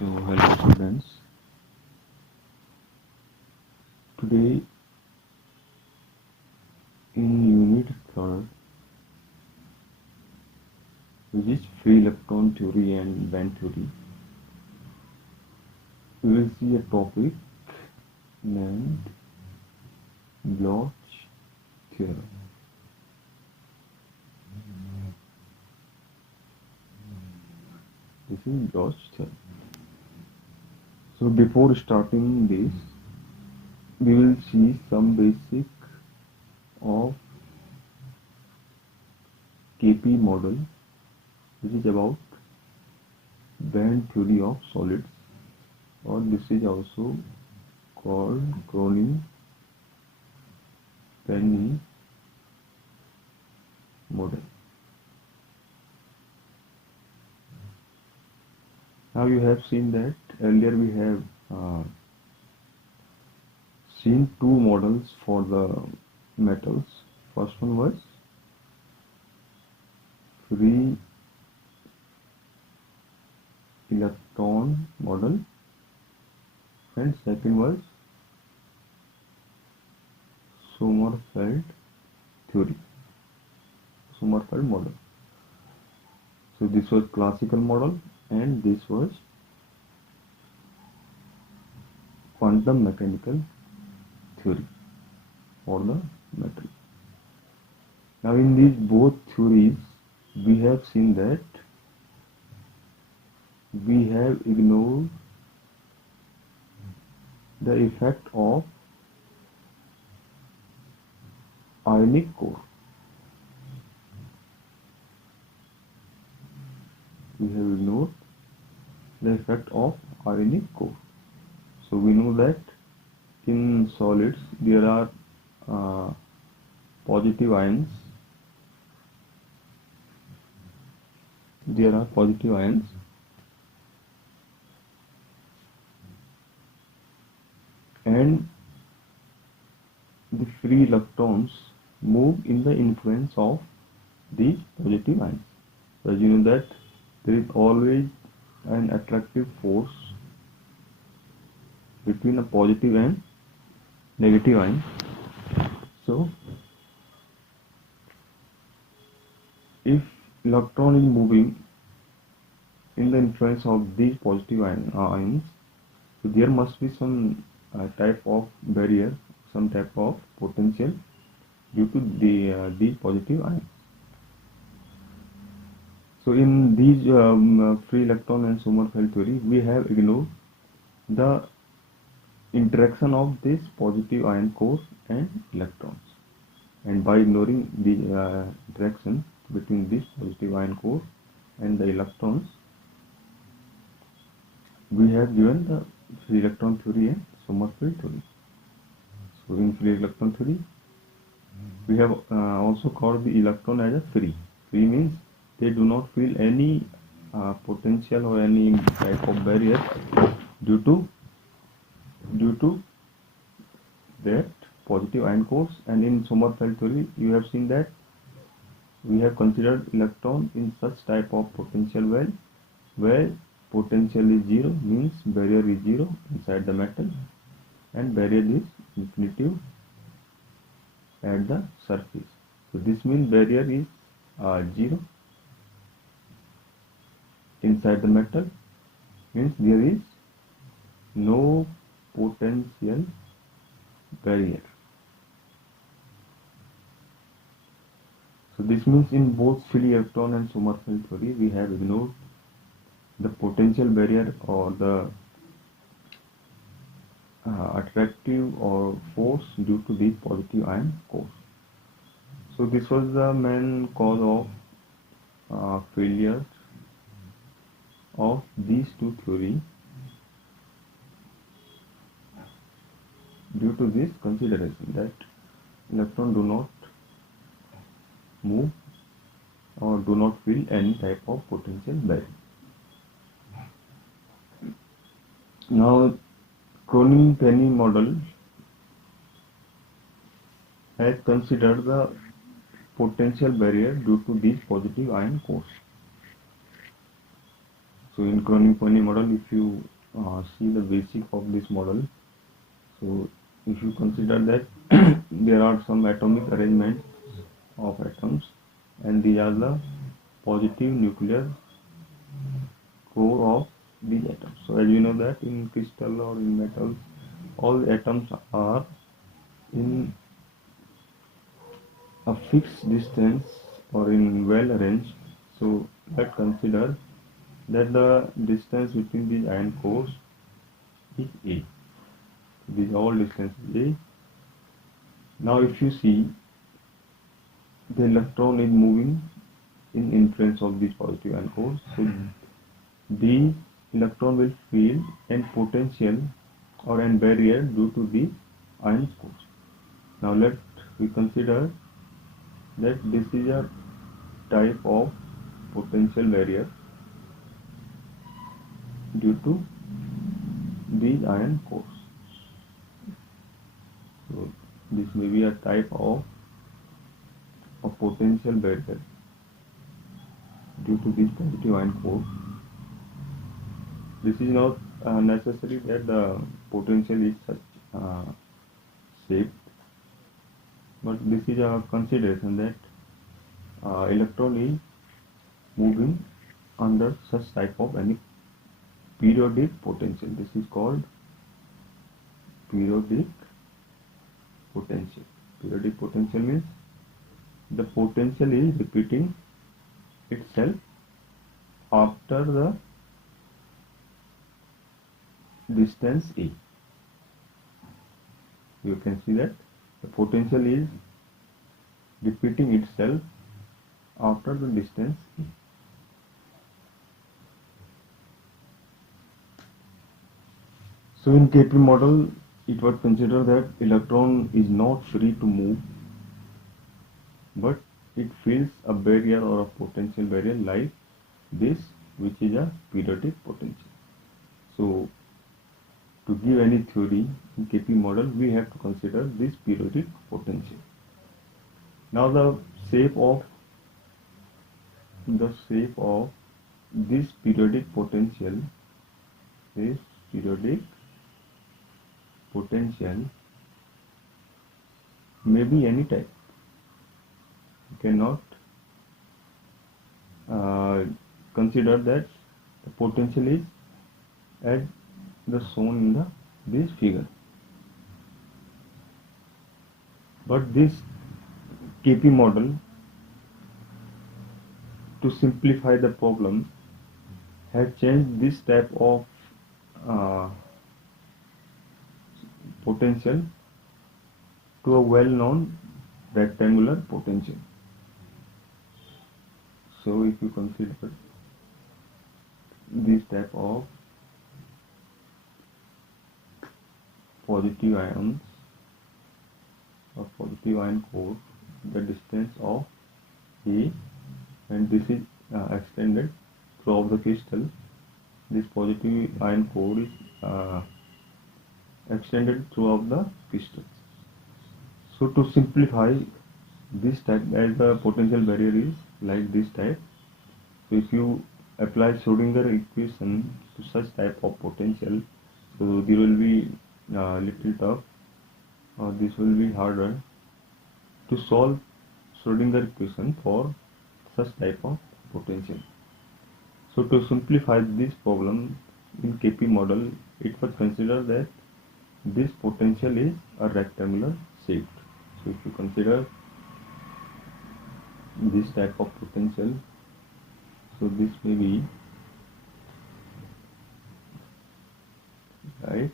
So hello students, today in unit 3rd, which is free electron theory and band theory, we will see a topic named Bloch theorem. This is Bloch theorem. So before starting this, we will see some basic of KP model, which is about band theory of solids, or this is also called Kronig-Penney model. Now you have seen that earlier we have seen two models for the metals. First one was free electron model and second was Sommerfeld theory, Sommerfeld model. So this was classical model and this was quantum mechanical theory for the metal. Now in these both theories we have seen that we have ignored the effect of ionic core. We have ignored the effect of ionic core. So we know that in solids there are positive ions. There are positive ions and the free electrons move in the influence of these positive ions. So as you know that there is always an attractive force between a positive and negative ion. So if electron is moving in the influence of these positive ions, so there must be some type of barrier, some type of potential due to these positive ions. So in these free electron and Sommerfeld theory, we have ignored the interaction of this positive ion core and electrons, and by ignoring the interaction between this positive ion core and the electrons, we have given the free electron theory and Sommerfeld theory. So in free electron theory, we have also called the electron as a free. Free means they do not feel any potential or any type of barrier due to that positive ion cores. And in Sommerfeld theory, you have seen that we have considered electron in such type of potential where potential is zero, means barrier is zero inside the metal and barrier is infinitive at the surface. So this means barrier is zero inside the metal, means there is no potential barrier. So this means in both free electron and Sommerfeld theory we have ignored the potential barrier or the attractive or force due to these positive ion cores. So this was the main cause of failure of these two theories due to this consideration that electrons do not move or do not feel any type of potential barrier. Now Kronig-Penney model has considered the potential barrier due to these positive ion cores. So in Kronig-Penney model, if you see the basic of this model, so if you consider that there are some atomic arrangements of atoms, and these are the positive nuclear core of these atoms. So as you know that in crystal or in metals, all atoms are in a fixed distance or in well arranged. So let's consider that the distance between these ion cores is A. This all distance is A. Now if you see, the electron is moving in influence of these positive ion cores. So the electron will feel an potential or an barrier due to the ion cores. Now let we consider that this is a type of potential barrier due to these ion cores. So this may be a type of a potential barrier due to this positive ion core. This is not necessary that the potential is such shaped, but this is a consideration that electron is moving under such type of any periodic potential. This is called periodic potential. Periodic potential means the potential is repeating itself after the distance A. You can see that the potential is repeating itself after the distance A. So in KP model, it was considered that electron is not free to move, but it feels a barrier or a potential barrier like this, which is a periodic potential. So to give any theory in KP model, we have to consider this periodic potential. Now the shape of this periodic potential may be any type. You cannot consider that the potential is as the shown in this figure. But this KP model, to simplify the problem, has changed this type of potential to a well-known rectangular potential. So if you consider this type of positive ions or positive ion core, the distance of A, and this is extended throughout the crystal. This positive ion core is extended throughout the crystal. So to simplify this type, as the potential barrier is like this type, so if you apply Schrodinger equation to such type of potential, so there will be little tough, or this will be harder to solve Schrodinger equation for such type of potential. So to simplify this problem in KP model, it was considered that this potential is a rectangular shaped. So if you consider this type of potential, so this may be like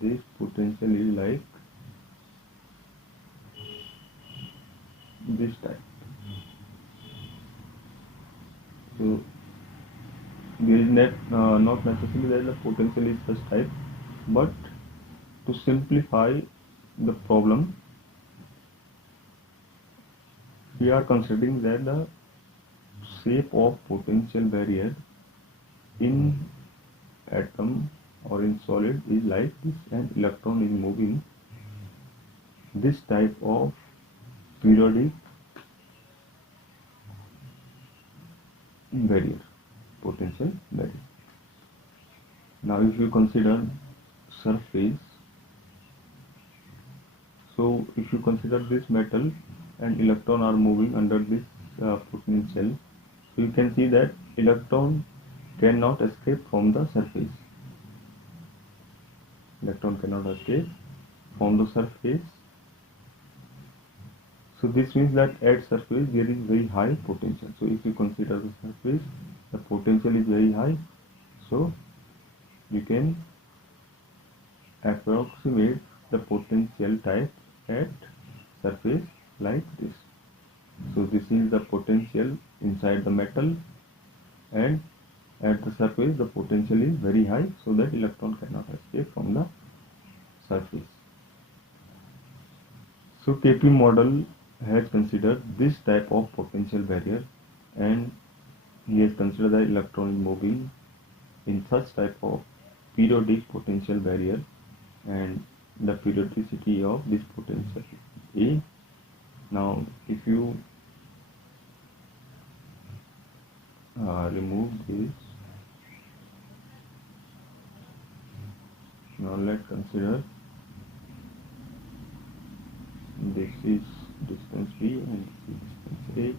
this potential is like this type. So there is not necessarily that the potential is such type, but to simplify the problem, we are considering that the shape of potential barrier in atom or in solid is like this, and electron is moving this type of periodic barrier. potential barrier. Now if you consider surface, so if you consider this metal and electron are moving under this potential, so you can see that electron cannot escape from the surface. Electron cannot escape from the surface. So this means that at surface there is very high potential. So if you consider the surface, the potential is very high. So you can approximate the potential type at surface like this. So this is the potential inside the metal, and at the surface the potential is very high, so that electron cannot escape from the surface. So KP model has considered this type of potential barrier, and he has considered that electron is moving in such type of periodic potential barrier, and the periodicity of this potential A. Now if you remove this, now let's consider this is distance B and this is distance A.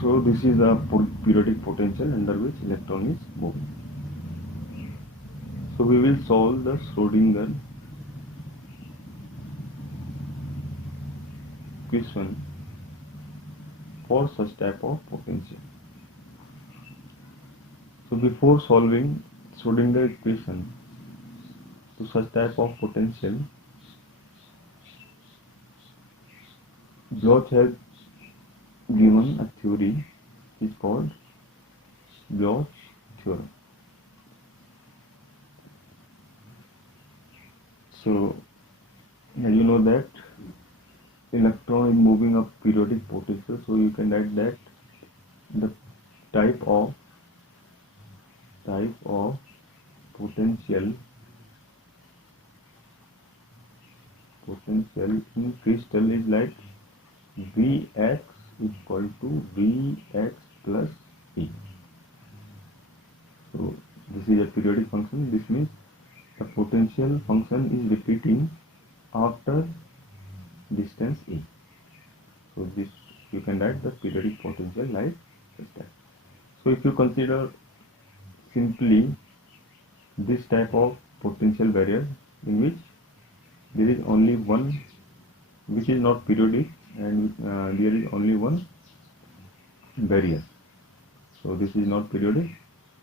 So this is a periodic potential under which electron is moving. So we will solve the Schrodinger equation for such type of potential. So before solving Schrodinger equation to such type of potential, Bloch has given a theory is called Bloch theorem. So as you know that electron is moving up periodic potential, so you can write that the type of potential in crystal is like Vx equal to Vx plus E. So this is a periodic function. This means the potential function is repeating after distance A. So this you can write the periodic potential like that. So if you consider simply this type of potential barrier in which there is only one, which is not periodic, and there is only one barrier. So this is not periodic,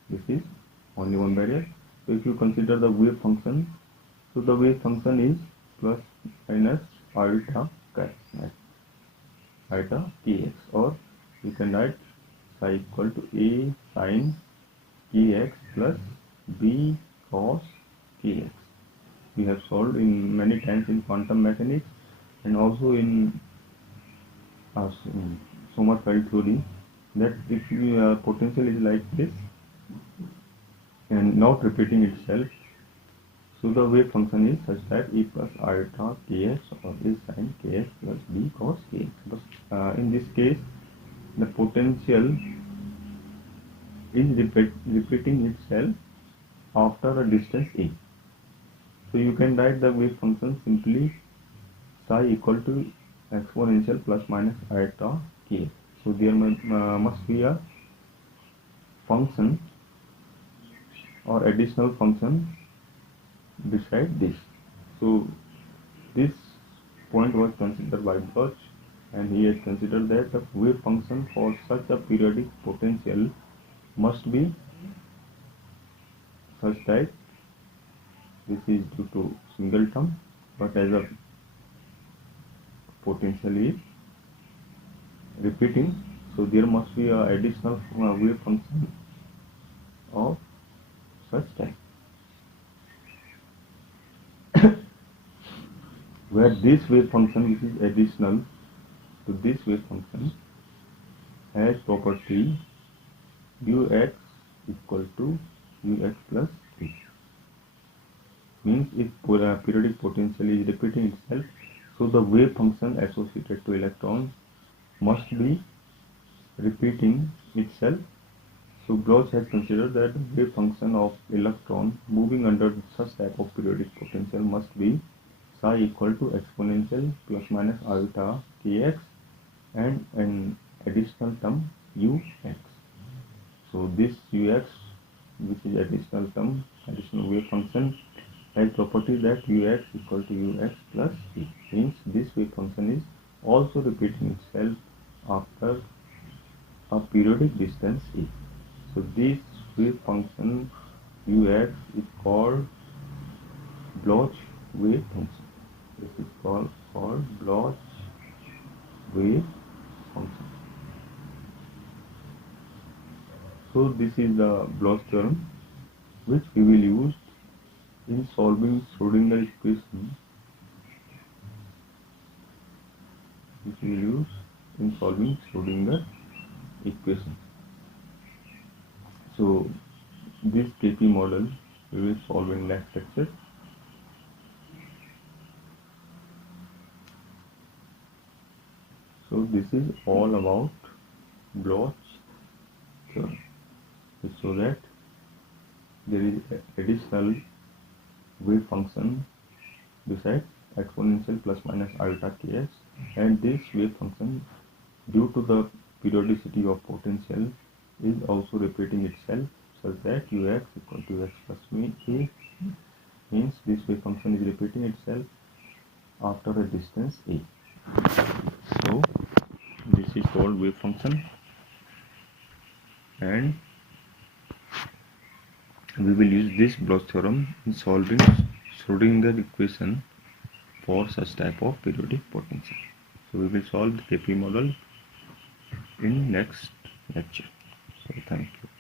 this is only one barrier. So if you consider the wave function, so the wave function is plus minus iota kx, or you can write psi equal to A sin kx plus B cos kx. We have solved in many times in quantum mechanics and also in Sommerfeld theory, that if potential is like this and not repeating itself, so the wave function is such that E plus iota kx or A sin kx plus B cos kx. But in this case, the potential is repeating itself after a distance A. So you can write the wave function simply psi equal to exponential plus minus iota k. So there must be a function or additional function beside this. So this point was considered by Bloch, and he has considered that the wave function for such a periodic potential must be such that this is due to single term, but as a potential is repeating, so there must be an additional wave function of such type, where this wave function, which is additional to this wave function, has property ux equal to ux plus 3. Means if periodic potential is repeating itself, So the wave function associated to electron must be repeating itself. So Bloch has considered that the wave function of electron moving under such type of periodic potential must be psi equal to exponential plus minus iota kx and an additional term ux. So this ux, which is additional term, additional wave function, has property that ux equal to ux plus e. Means this wave function is also repeating itself after a periodic distance e. So this wave function ux is called Bloch wave function. This is called Bloch wave function. So this is the Bloch theorem which we will use in solving Schrodinger equation. Which we will use in solving Schrodinger equation. So this KP model we will solve in next lecture. So this is all about Bloch theorem. So that there is additional wave function besides exponential plus minus iota kx, and this wave function, due to the periodicity of potential, is also repeating itself such that ux equal to x plus a, means this wave function is repeating itself after a distance a. So this is called wave function, and we will use this Bloch theorem in solving Schrodinger equation for such type of periodic potential. So we will solve the KP model in next lecture. So thank you.